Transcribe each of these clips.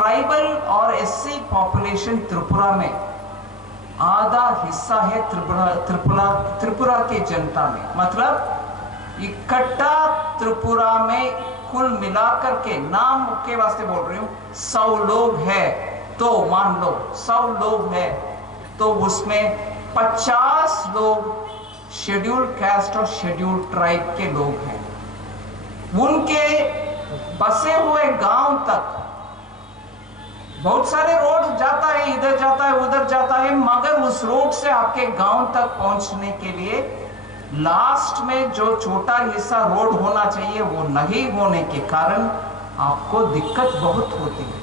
Tribal और SC population Tripura में आधा हिस्सा है त्रिपुरा के जनता में, मतलब इकट्ठा त्रिपुरा में कुल मिलाकर के, नाम के वास्ते बोल रही हूं, 100 लोग हैं तो मान लो 100 लोग हैं तो उसमें 50 लोग शेड्यूल कास्ट और शेड्यूल ट्राइब के लोग हैं। उनके बसे हुए गांव तक बहुत सारे रोड जाता है, इधर जाता है उधर जाता है, मगर उस रोड से आपके गांव तक पहुंचने के लिए लास्ट में जो छोटा हिस्सा रोड होना चाहिए वो नहीं होने के कारण आपको दिक्कत बहुत होती है।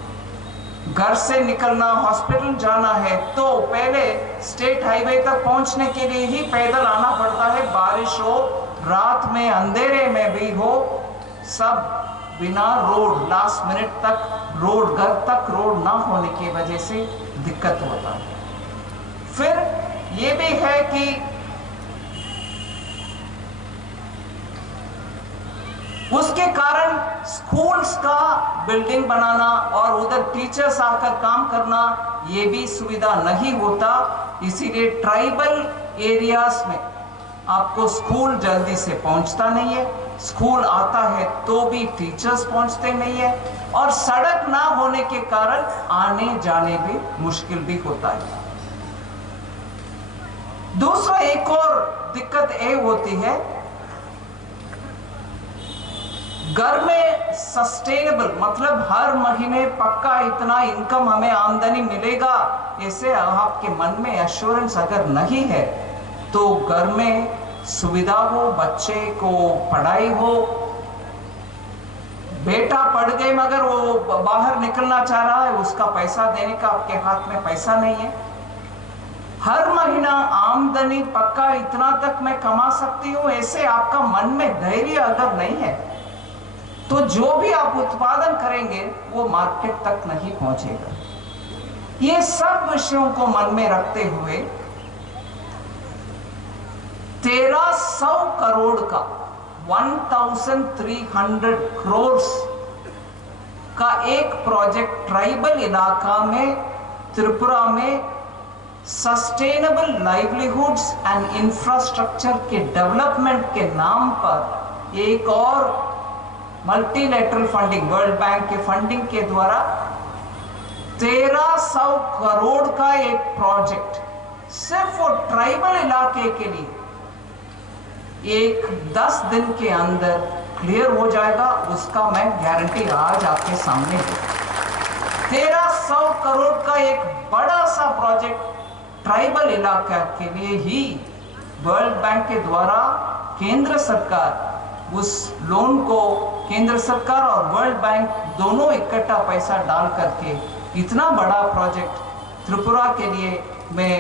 घर से निकलना, हॉस्पिटल जाना है तो पहले स्टेट हाईवे तक पहुंचने के लिए ही पैदल आना पड़ता है, बारिश हो, रात में अंधेरे में भी हो, सब बिना रोड, लास्ट मिनट तक रोड, घर तक रोड ना होने की वजह से दिक्कत होता है। फिर ये भी है कि उसके कारण स्कूल्स का बिल्डिंग बनाना और उधर टीचर्स आकर काम करना ये भी सुविधा नहीं होता। इसीलिए ट्राइबल एरियाज में आपको स्कूल जल्दी से पहुंचता नहीं है, स्कूल आता है तो भी टीचर्स पहुंचते नहीं है, और सड़क ना होने के कारण आने जाने भी मुश्किल भी होता है। दूसरा एक और दिक्कत ये होती है, घर में सस्टेनेबल, मतलब हर महीने पक्का इतना इनकम हमें आमदनी मिलेगा, ऐसे आपके मन में एश्योरेंस अगर नहीं है तो घर में सुविधा हो, बच्चे को पढ़ाई हो, बेटा पढ़ गए मगर वो बाहर निकलना चाह रहा है, उसका पैसा देने का आपके हाथ में पैसा नहीं है, हर महीना आमदनी पक्का इतना तक मैं कमा सकती हूं, ऐसे आपका मन में धैर्य अगर नहीं है तो जो भी आप उत्पादन करेंगे वो मार्केट तक नहीं पहुंचेगा। ये सब विषयों को मन में रखते हुए 1300 करोड़ का 1300 करोड़ का एक प्रोजेक्ट ट्राइबल इलाका में त्रिपुरा में सस्टेनेबल लाइवलीहुड्स एंड इंफ्रास्ट्रक्चर के डेवलपमेंट के नाम पर एक और मल्टीलेटरल फंडिंग, वर्ल्ड बैंक के फंडिंग के द्वारा 1300 करोड़ का एक प्रोजेक्ट सिर्फ वो ट्राइबल इलाके के लिए एक 10 दिन के अंदर क्लियर हो जाएगा, उसका मैं गारंटी आज आपके सामने दूं। 1300 करोड़ का एक बड़ा सा प्रोजेक्ट ट्राइबल इलाका के लिए ही वर्ल्ड बैंक के द्वारा केंद्र सरकार उस लोन को, केंद्र सरकार और वर्ल्ड बैंक दोनों इकट्ठा पैसा डाल करके इतना बड़ा प्रोजेक्ट त्रिपुरा के लिए मैं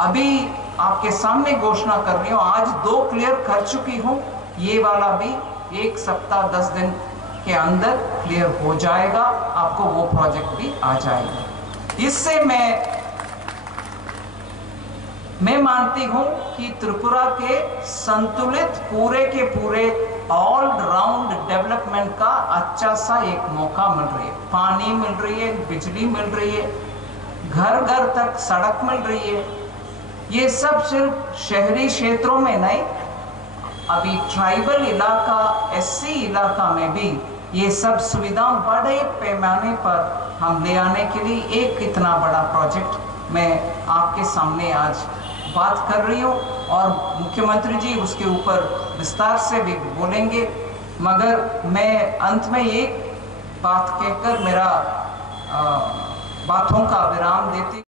अभी आपके सामने घोषणा कर रही हूँ। आज 2 क्लियर कर चुकी हूँ, ये वाला भी 1 सप्ताह 10 दिन के अंदर क्लियर हो जाएगा, आपको वो प्रोजेक्ट भी आ जाएगा। इससे मैं मानती हूं कि त्रिपुरा के संतुलित पूरे के पूरे ऑल राउंड डेवलपमेंट का अच्छा सा एक मौका मिल रही है। पानी मिल रही है, बिजली मिल रही है, घर घर तक सड़क मिल रही है। ये सब सिर्फ शहरी क्षेत्रों में नहीं, अभी ट्राइबल इलाका, एससी इलाका में भी ये सब सुविधाएं बड़े पैमाने पर हम ले आने के लिए एक इतना बड़ा प्रोजेक्ट मैं आपके सामने आज बात कर रही हूँ, और मुख्यमंत्री जी उसके ऊपर विस्तार से भी बोलेंगे। मगर मैं अंत में एक बात कहकर मेरा बातों का विराम देती